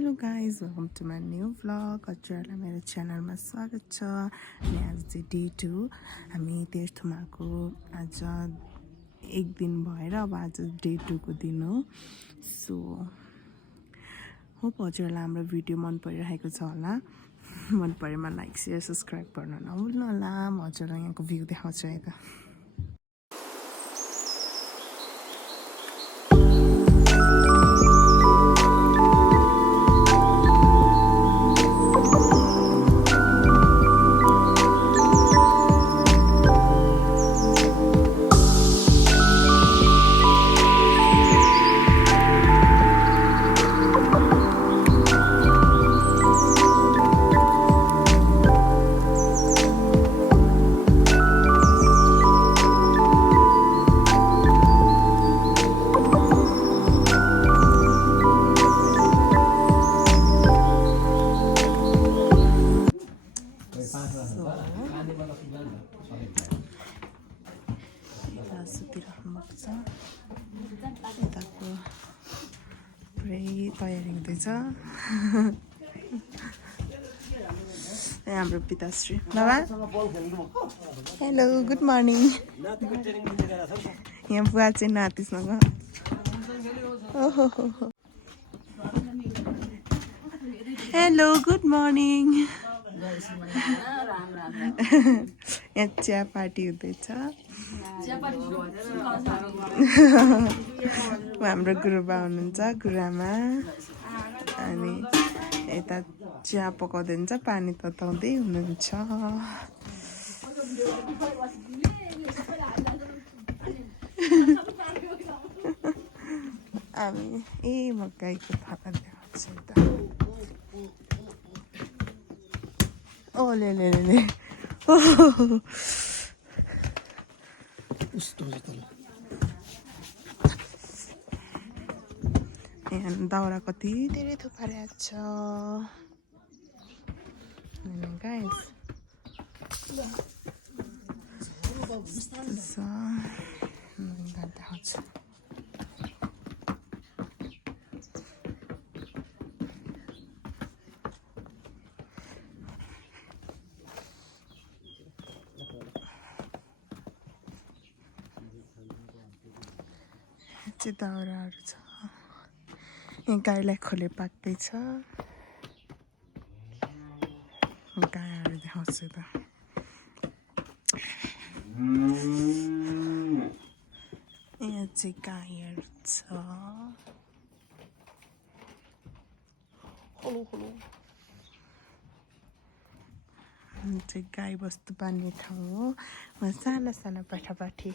Hello guys welcome to my new vlog हजुरहरूलाई मेरो च्यानलमा स्वागत छ अनि आज चाहिँ डे 2 हामी तीर्थमा आएको आज एक दिन भएर अब आज डे 2 को दिन हो सो होप हजुरहरूलाई हाम्रो भिडियो मन परिरहेको छ होला मन परेमा लाइक शेयर सब्सक्राइब गर्न नभुल्नु होला म हजुरलाई यहाँको भ्यू देखाउँछु यता तयारी हुँदैछ हाम्रो पिताश्री बाबा हेलो गुड मर्निङ यहाँ बुवा चाहिँ नातिसँग ओहो हेलो गुड मर्निङ यहाँ चिया पार्टी हुँदैछ हाम्रो गुरुबा हुनुहुन्छ गुरुआमा अनि यता चिया पकाउँदै हुन्छ पानी तताउँदै हुनुहुन्छ हामी म गाईको थापा देखाउँछु यता ओ ले यहाँ दाउरा कति धेरै थुपारेको छ गाइस देखाउँछु दाउराहरू छ यहाँ गाईलाई खोले पाक्दैछ गाईहरू देखाउँछु त यहाँ चाहिँ गाईहरू छ चाहिँ गाई बस्तु पाल्ने ठाउँ हो साना साना पाठापाठी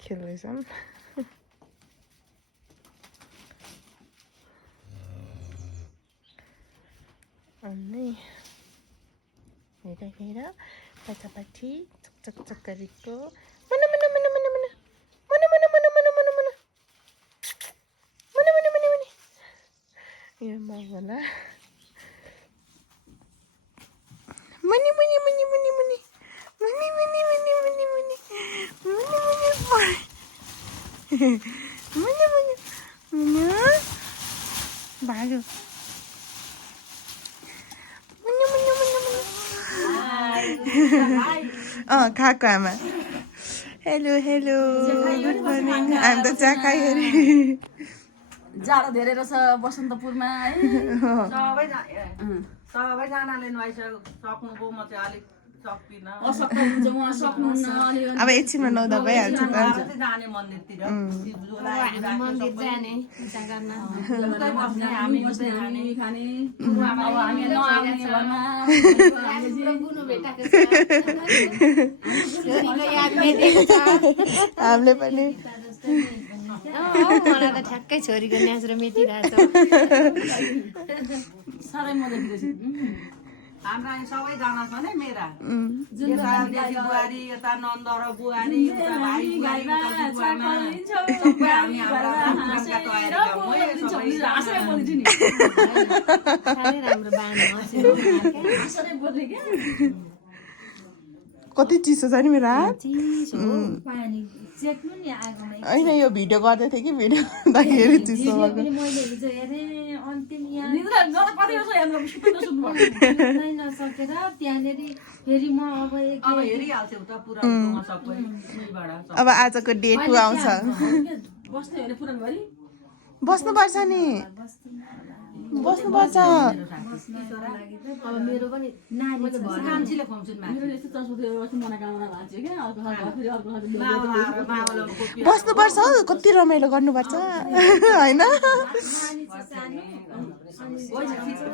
खेल्दैछन् अनि हेर पाठापाठी चक गरेको यो मङ्गला भाग्यो खाएको आमा हेलो गुड मर्निङ हामी त चिया खाइहेरे जाडो धेरै रहेछ बसन्तपुरमा है सबैजनाले सक्नुभयो म चाहिँ अलिक सक्दिनँ अब एकछिनमा नुहाउँदा भइहाल्छ त जाने मन्दिरतिर हामीले पनि मलाई त ठ्याक्कै छोरीको न्यास र मेटिरहेछ साह्रै मजा दिँदैछ हाम्रा सबैजना छ नि मेरा यता देशी बुहारी यता नन्द र बुहारी उता भाइ बुहारी उता बुहामा सबै हामी हाम्रा नामका तयारी राम्रो बानी कति चिसो छ नि मेरो हात चिसो पानी चेक्नु नि आगोमा होइन यो भिडियो गर्दै थिएँ कि भिडियो गर्दाखेरि चिसो भिडियो भएको पनि मैले हिजो हेरेँ अन्तिम यहाँ निद्रा जता कति वर्ष हेर्नु सुत्नु सुत्नै नसकेर त्यहाँनिर फेरि म अब एक अब हेरिहाल्छौ त पुरानकोमा सबै उहीबाट अब आजको डे 2 आउँछ बस्ने भने पुरानभरि बस्नुपर्छ नि बस्नुपर्छ अब मेरो पनि नानी छ कान्छीले खुवाउँछन् मेरो यस्तो चस्मा थियो अस्ति मनोकामना भाँच्यो क्या अर्को खालको फेरि अर्को खालको मावल बस्नुपर्छ कति रमाइलो गर्नुपर्छ होइन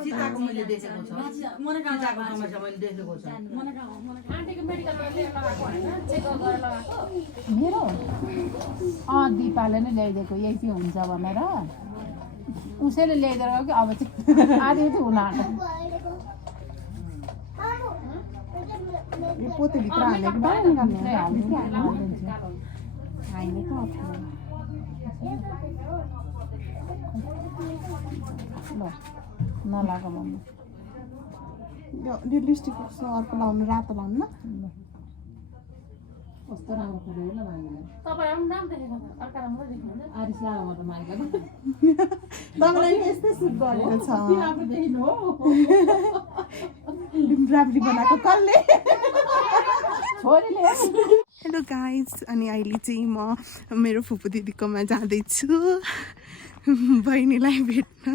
सीताको मैले देखेको छ सीताको समस्या मैले देखेको छ आन्टीको मेडिकलमा लिएर लगाएको होइन चेकअप गरेर लगाएको मेरो दिपाले नै ल्याइदिएको यही चाहिँ हुन्छ भनेर उसैले ल्याइदिएर गयो कि अब चाहिँ आधी चाहिँ हुन आँट्यो यो पोतेभित्र हालेको बाहिर निकाल्ने खाइने त ल नलाग मम्मी यो लिपस्टिक अर्को लाउनु रातो लाउनु न कस्तो राम्रो पुऱ्यायो ल माइले तपाईँ पनि राम्रो देखेको छ अर्का राम्रो देख्नुहुन्छ आरिस लाग त माइका तपाईँलाई नि यस्तै सुट गरेको छ राम्रो देखिनु हो राम्री बनाएको कसले छोरीले हेलो गाइज अनि अहिले चाहिँ म मेरो फुपू दिदीकोमा जाँदैछु बहिनीलाई भेट्न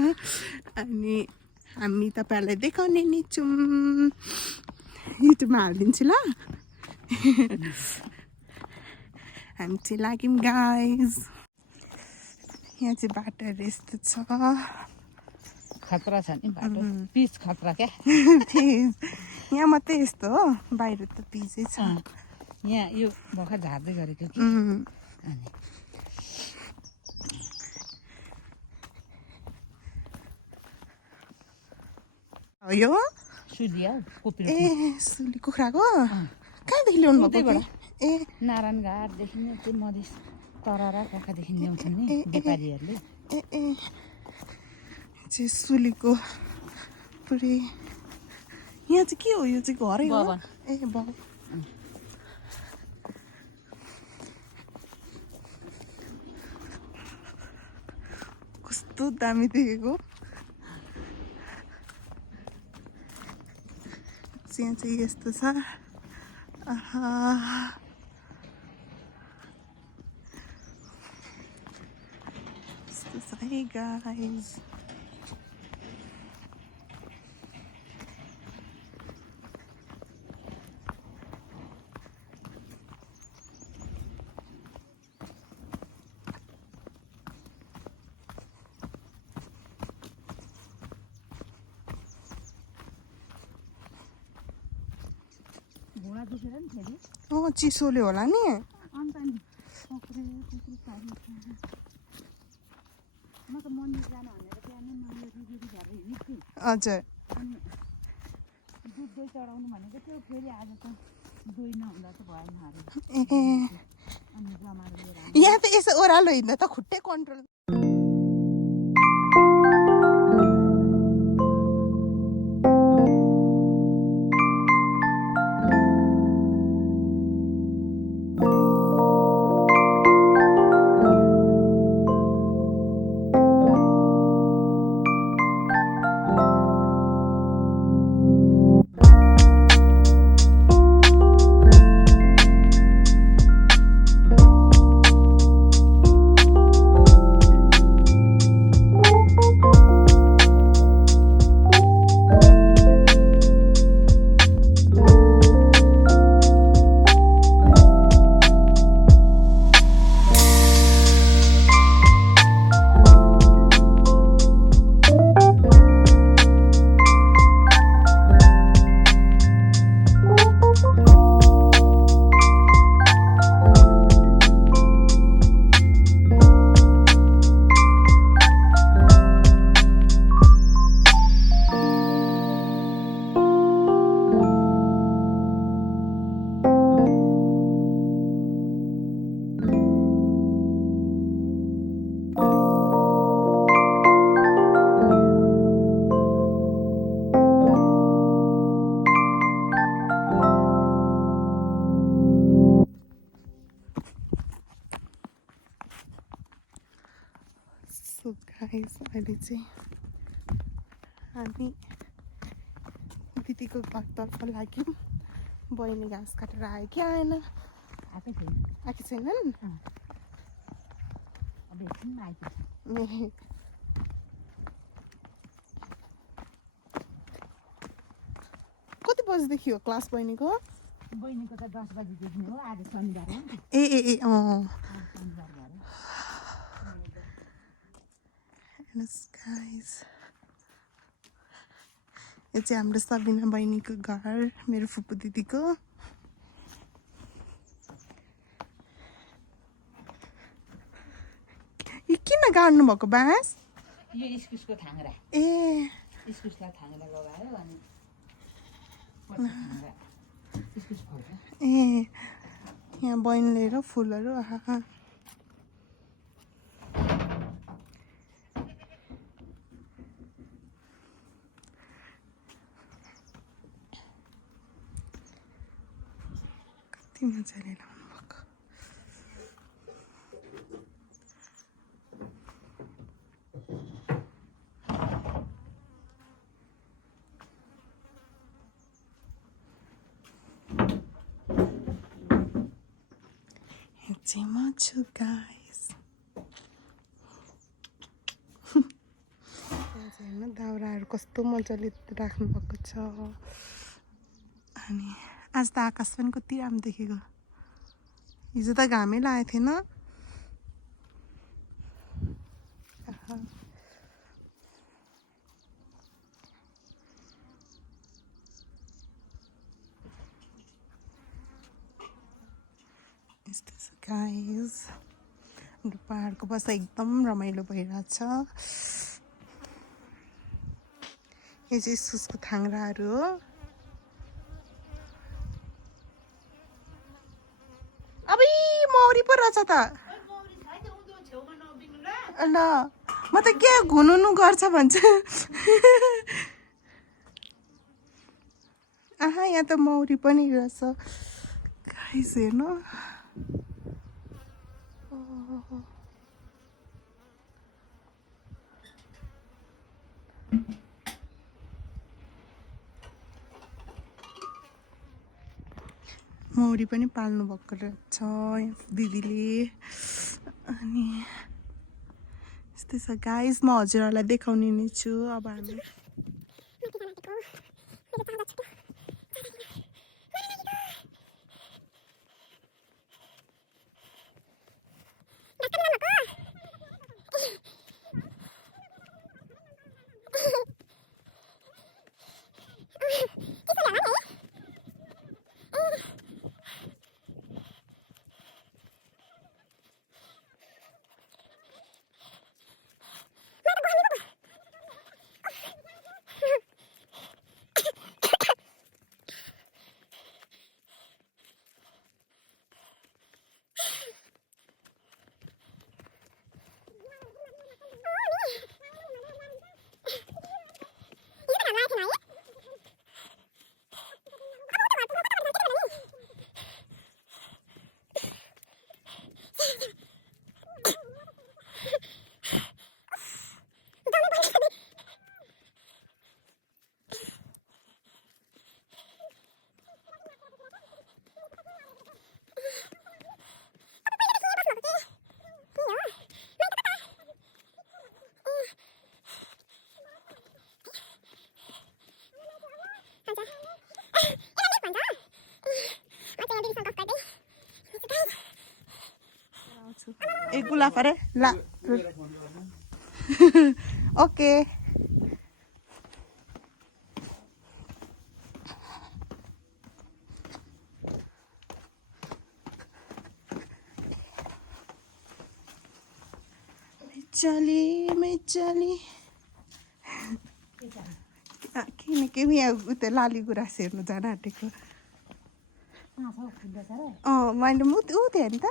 अनि हामी तपाईँहरूलाई देखाउने नै छौँ युट्युबमा हालिदिन्छु ल हामी चाहिँ लाग्यौँ गाइज यहाँ चाहिँ बाटोहरू यस्तो छ खतरा छ नि बाटो पिच खतरा क्या पिच यहाँ मात्रै यस्तो हो बाहिर त पिचै छ यहाँ यो भर्खर झार्दै गरेको कि अनि हो यो सुलिया कोपिरो ए सुली कुखुराको कहाँदेखि ल्याउनु भएको ए नारायण घाटदेखि नै त्यो मधेस तररा काखादेखि ल्याउँछन् नि व्यापारीहरूले ए ए चाहिँ सुलीको पुरै यहाँ चाहिँ के हो यो चाहिँ घरै हो भवन। ए भवन कस्तो दामी देखेको यहाँ चाहिँ यस्तो छ आहा यस्तो छ है गाइज घोडा दुखेर नि फेरि चिसोले होला नि अन्त नि कुकुर म त मन्दिर जानु भनेर बिहान मैले रेडी भएर हिँडेको थिएँ हजुर अनि दुध दही चढाउनु भनेको थियो फेरि आज त दही नहुँदा त भएन अरे ए अनि जमाएर लिएर यहाँ त यसो ओह्रालो हिँड्दा त खुट्टै कन्ट्रोल सो गाइस अहिले चाहिँ हामी दिदीको घरतर्फ लाग्यौँ बहिनी घाँस काटेर आयो कि आएन आएको छैनन् कति बजीदेखि हो क्लास बहिनीको बहिनीको त 10 बजेदेखि हो आज शनिबार हो ए ए ए अँ गाइस यो चाहिँ हाम्रो सबिना बहिनीको घर मेरो फुपू दिदीको यो किन गाड्नु भएको बाँस यो इस्कुसको थाङ्ग्रा ए इस्कुसलाई थाङ्ग्रा लगायो अनि पछि थाङ्ग्रा इस्कुस फल्छ ए यहाँ बहिनीले र फुलहरू आहा कति मजाले लाउनु भएको चाहिँ म छु गाइस हेर्नु दाउराहरू कस्तो मजाले राख्नु भएको छ अनि आज त आकाश पनि कति राम्रो देखेको हिजो त घामै लागेको थिएन यस्तो छ गाइस हाम्रो पहाडको बसा एकदम रमाइलो भइरहेछ यो चाहिँ इस्कुसको थाङ्ग्राहरू हो अब मौरी पो रहेछ त ल म त के घुनुनु गर्छ भन्छ आहा यहाँ त मौरी पनि रहेछ गाइस हेर्नु मौरी पनि पाल्नु भएको रहेछ दिदीले अनि यस्तै छ गाइस म हजुरहरूलाई देखाउने नै छु अब हामी एक गुलाफ अरे ला ओके मैं चली किनकि यहाँ उता लाली गुराँस हेर्नु जान आँटेको मैले ऊ थियो नि त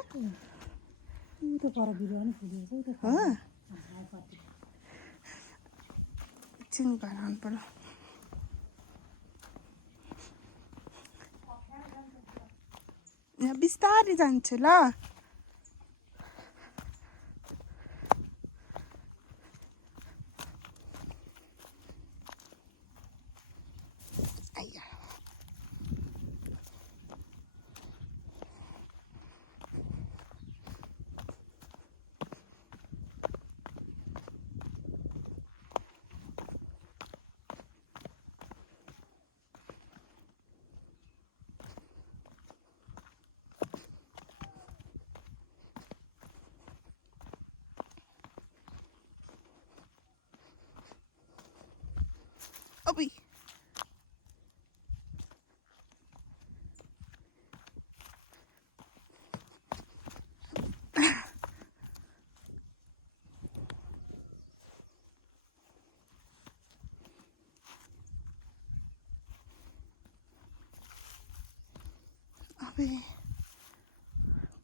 एकछिन घर आउनु पर्यो यहाँ बिस्तारै जान्छु ल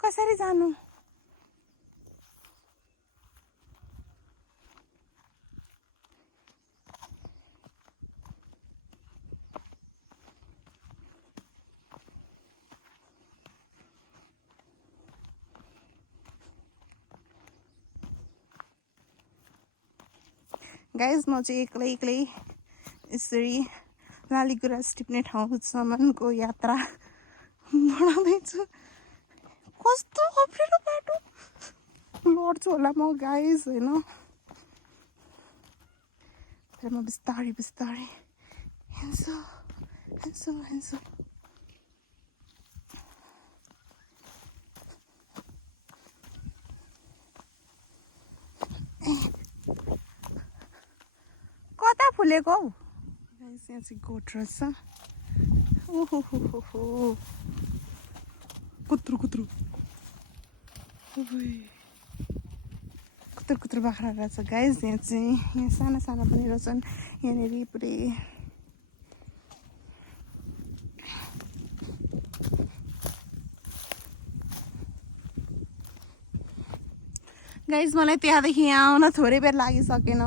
कसरी जानु गाइज म चाहिँ एक्लै एक्लै यसरी लालीगुराँस टिप्ने ठाउँसम्मको यात्रा बढाउँदैछु कस्तो अप्ठ्यारो बाटो लड्छु होला म गाइज होइन तर म बिस्तारै बिस्तारै हिँड्छु हिँड्छु हिँड्छु कता फुलेको हौ गाइस यहाँ चाहिँ गोठ रहेछ ओहो कुत्रु कुत्रु कुत्रु कुत्रु बाख्रा रहेछ गाइस यहाँ चाहिँ यहाँ साना साना पनि रहेछन् यहाँनिर पुरै गाइस मलाई त्यहाँदेखि यहाँ आउन थोरै बेर लागिसकेन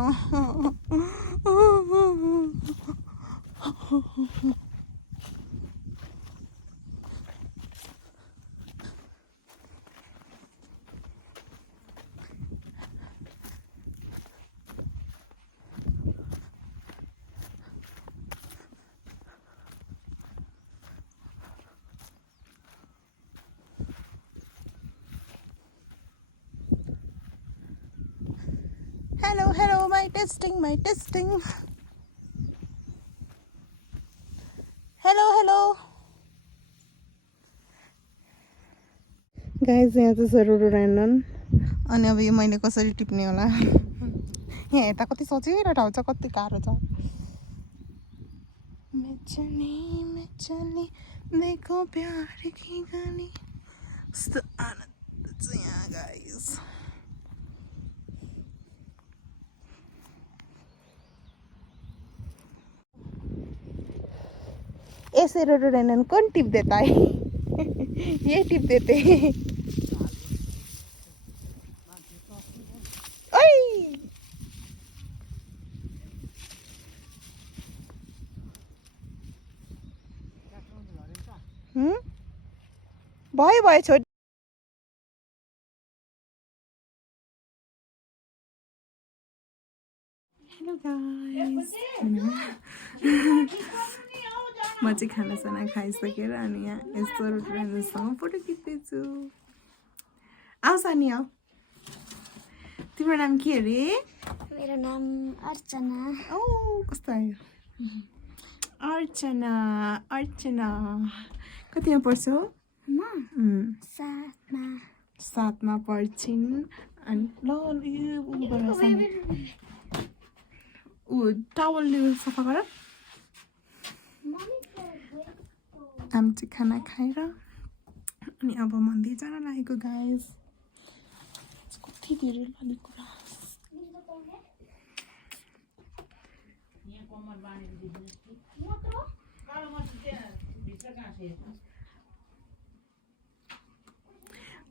Hello, my testing. Hello. Guys, यहाँ चाहिँ छ रोडोडेन्ड्रन अनि अब यो मैले कसरी टिप्ने होला यहाँ हेर्दा कति सजिलो ठाउँ छ कति गाह्रो छ मैं चली देखो प्यार की गानी कस्तो आनन्द छ यहाँ गाइस ऐसे रोडोडेंड्रन कौन टिप देता है ये टिप देते ओए भयो छोड हेलो गाइस म चाहिँ खानासाना खाइसकेर अनि यहाँ यस्तो रोडोडेन्ड्रनसँग फोटो खिच्दैछु आऊ सानी आऊ तिम्रो नाम के अरे मेरो नाम अर्चना ओ कस्तो आयो अर्चना कतिमा पढ्छौ म सातमा पढ्छिन् अनि ल ऊ टावल सफा गर हामी चाहिँ खाना खाएर अनि अब मन्दिर जान लागेको गाइस कति धेरै लालीगुराँस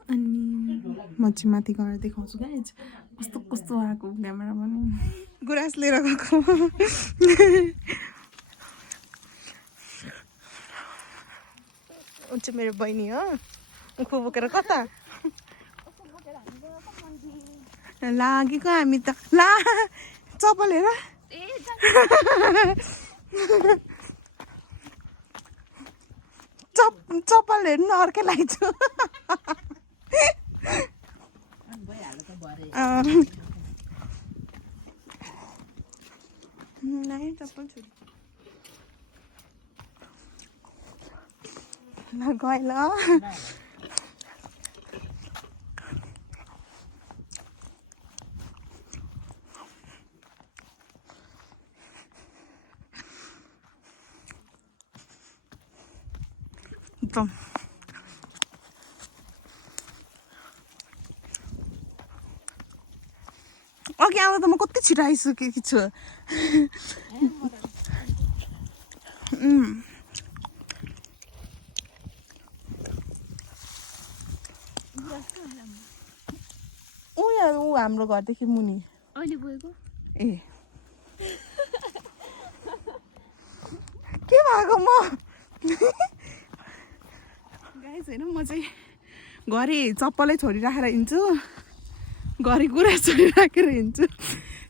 अनि म चाहिँ माथि गएर देखाउँछु गाइस कस्तो कस्तो आएको क्यामेरा पनि गुराँस लिएर गएको ऊ चाहिँ मेरो बहिनी हो उखु बोकेर कता लागेको हामी त ला चप्पल हेर चप्पल हेर्नु अर्कै लाग्छु नहीं चप्पल छोडी ल गए ल एकदम अघि आउँदा त म कति छिटो आइसकेकी छु ऊ यहाँ ऊ हाम्रो घरदेखि मुनि अहिले गएको ए के भएको म गाइस होइन म चाहिँ घरि चप्पलै छोडिराखेर हिँड्छु घरि गुराँस छोडिराखेर हिँड्छु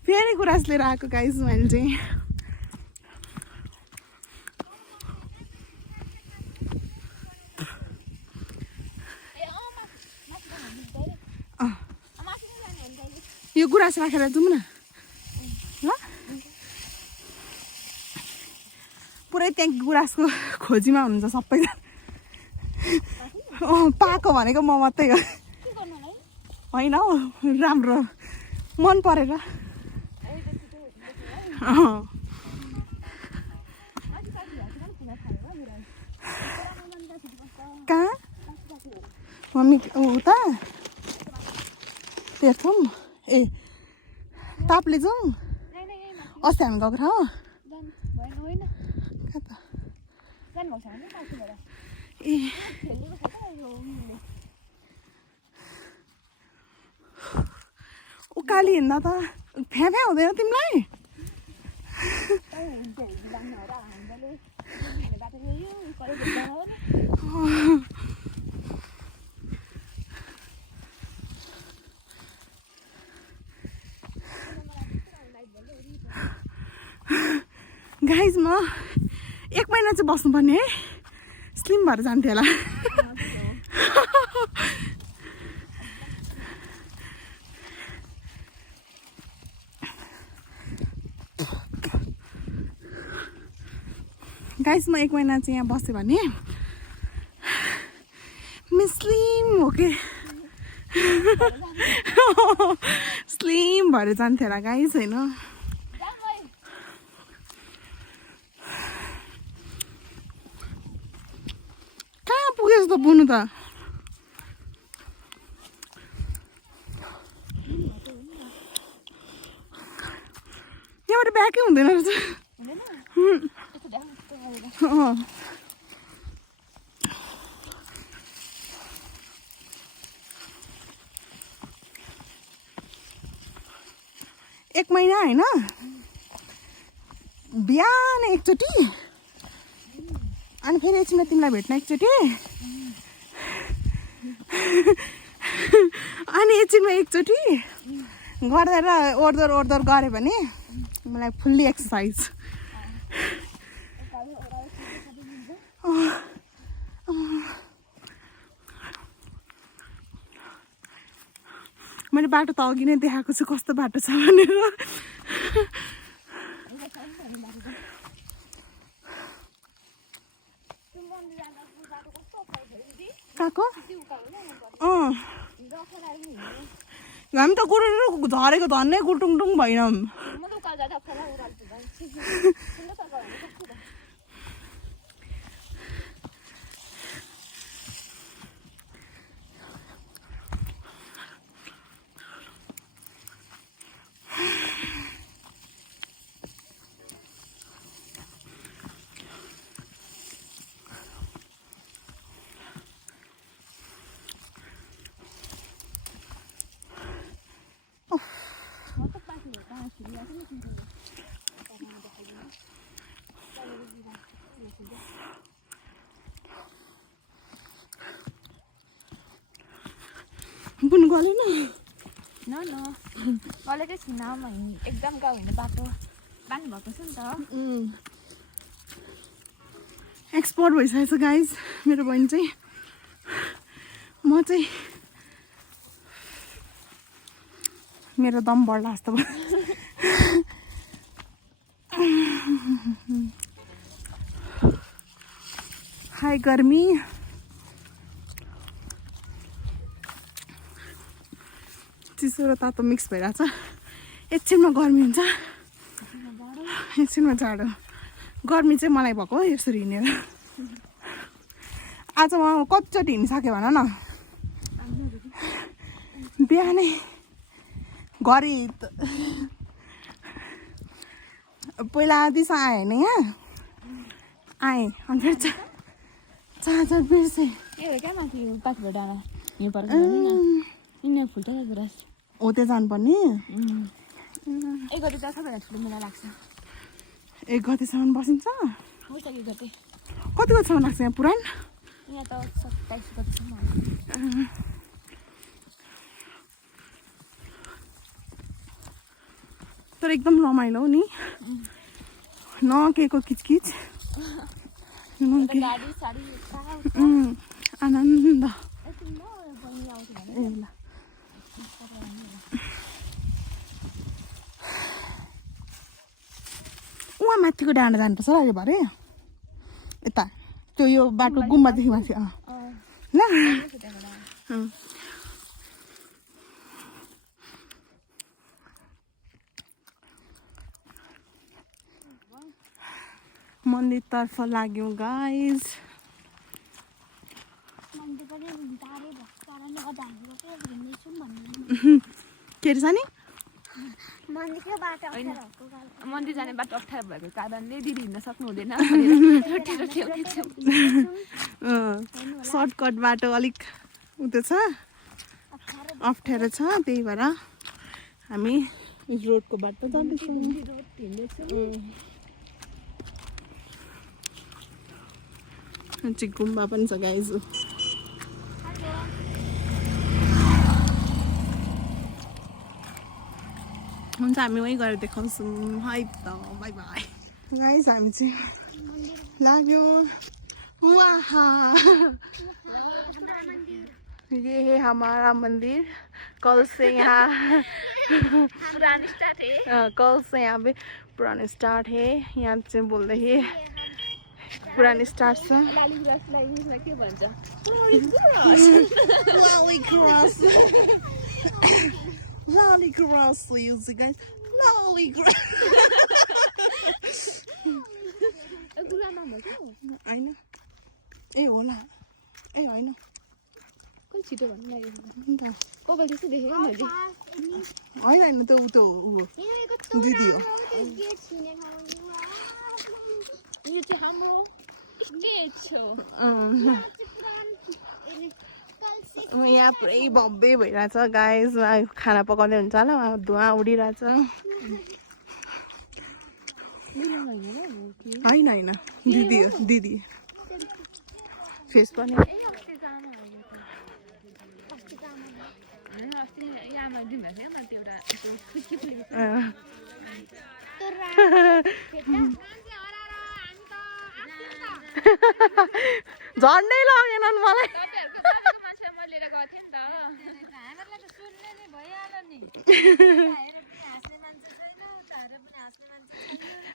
फेरि गुराँस लिएर आएको गाइस मैले चाहिँ यो गुराँस राखेर जाउँ न ल पुरै त्यहाँ गुराँसको खोजीमा हुनुहुन्छ सबैजना पाएको भनेको म मात्रै हो होइन हौ राम्रो मन परेर कहाँ मम्मी उता तेर्थुम ए तापले जाउँ अस्ति हामी गएको थियो ए उकाली हिँड्दा त फ्या फ्या हुँदैन तिमीलाई गाइज म 1 महिना चाहिँ बस्नुपर्ने है स्लिम भएर जान्थ्यो होला गाइस म 1 महिना चाहिँ यहाँ बसेँ भने स्लिम हो के स्लिम भएर जान्थ्यो होला गाइस होइन कहाँ पुगेछ त बुनु त यहाँबाट ब्याकै हुँदैन रहेछ एक महिना होइन बिहान एकचोटि अनि फेरि एकछिनमा तिमीलाई भेट्न एकचोटि अनि एकछिनमा एकचोटि गरेर ओर्दोर ओर्दोर गऱ्यो भने मलाई फुल्ली एक्सर्साइज मैले बाटो त अघि नै देखाएको छु कस्तो बाटो छ भनेर कहाँको हामी त गुरु झरेको धन्नै गुटुङटुङ भएनौँ बुन गलेन न गलेकै छैन एकदम गाउँ हिँड्ने बाटो बानी भएको छ नि त एक्सपोर्ट भइसकेको छ गाइज मेरो बहिनी चाहिँ म चाहिँ मेरो दम बढ्ला जस्तो भयो हाई गर्मी चिसो र तातो मिक्स भइरहेछ एकछिनमा गर्मी हुन्छ एकछिनमा जाडो गर्मी चाहिँ मलाई भएको यसरी हिँडेर आज म कतिचोटि हिँडिसकेँ भन न बिहानै घरि पहिला दिसा आएँ होइन यहाँ आएँ अनि फेरि चार्जर बिर्सेँ ए क्या माथि पाखिबाट डाँडा यहाँ पर यिनीहरू फुल्छ गुराँस हो त्यहाँ जानुपर्ने 1 गते त सबैभन्दा ठुलो मेला लाग्छ 1 गतेसम्म बसिन्छ हुन्छ 1 गते कति गतेसम्म लाग्छ यहाँ पुराण यहाँ त 27 गतेसम्म तर एकदम रमाइलो हो नि न केको किचकिच गाडी साडी आनन्द ए ल उहाँ माथिको डाँडा जानुपर्छ अहिले भरे यता त्यो यो बाटो गुम्बादेखि माथि ल मन्दिरतर्फ लाग्यौँ गाइज के रहेछ नि मन्दिर जाने बाटो अप्ठ्यारो भएको कारणले दिदी हिँड्न सक्नु हुँदैन सर्टकट बाटो अलिक उतो छ अप्ठ्यारो छ त्यही भएर हामी रोडको बाटो जाँदैछौँ चाहिँ गुम्बा पनि छ गाइज हुन्छ हामी वहीँ गएर देखाउँछौँ है त बाई बाई गाइज हामी चाहिँ लाग्यो ये है हमारा मंदिर कल से यहाँ पुरानो स्टार्ट है कल से यहाँ पे पुरानो स्टार्ट है यहाँ चाहिँ बोल्दै है पुरानो स्टार्ट छ के भन्छ Lolly grass, you guys. Lolly grass. I know. Eh, hola. Eh, I know. कहिले छिटो भन्नु लाग्यो अन्त कपाल त्यस्तो देखेको मैले होइन त उ त दिदी हो यो चाहिँ हाम्रो स्टेज हो यहाँ पुरै भव्य भइरहेछ गाइस खाना पकाउँदै हुन्छ होला धुवा उडिरहेछ होइन होइन दिदी हो दिदी फेस पनि झन्डै लागेनन् मलाई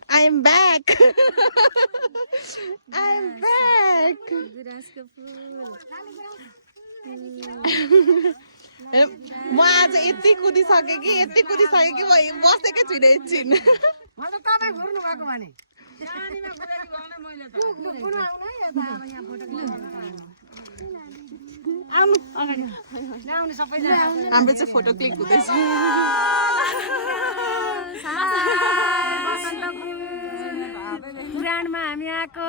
I am back. I am back. म आज यति कुदिसकेँ कि बसेकै छुइनँ एकछिन हाम्रो चाहिँ फोटो क्लिक हुँदैछ पुराणमा हामी आएको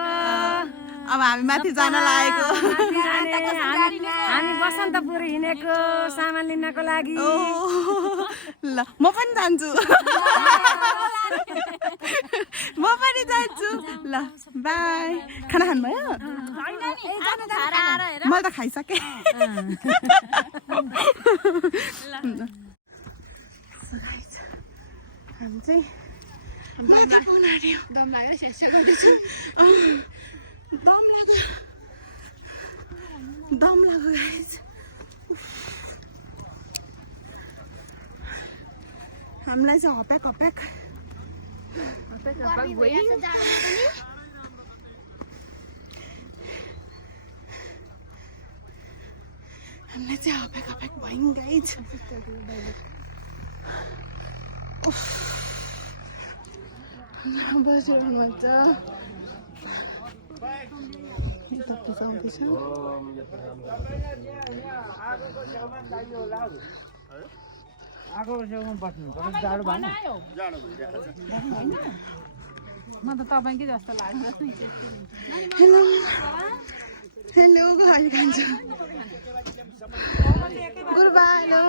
अब हामी माथि जान लागेको हामी बसन्तपुर हिँडेको सामान लिनको लागि ल म पनि जान्छु म पनि जान्छु ल बाई खाना खानुभयो मैले त खाइसकेँ हामी चाहिँ दम लाग्यो हामीलाई चाहिँ हप्याक हामीलाई चाहिँ हप्याक भयौँ गाइज बसिरहनु हुन्छ आउँदैछ म त तपाईँकै जस्तो लाग्छ हेलो हेलो गाली खान्छ गुरुबा हेलो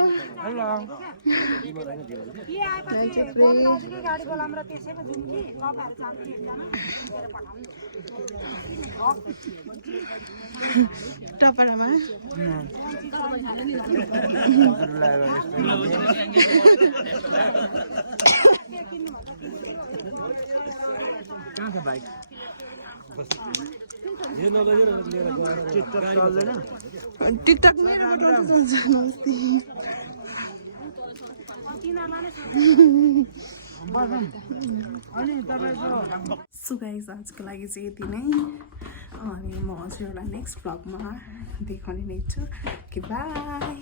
टपरामा टिकटक मेरोबाट चल्छ सो गाइस आजको लागि चाहिँ यति नै अनि म हजुरहरूलाई नेक्स्ट भ्लगमा देखाउने नै छु कि बाई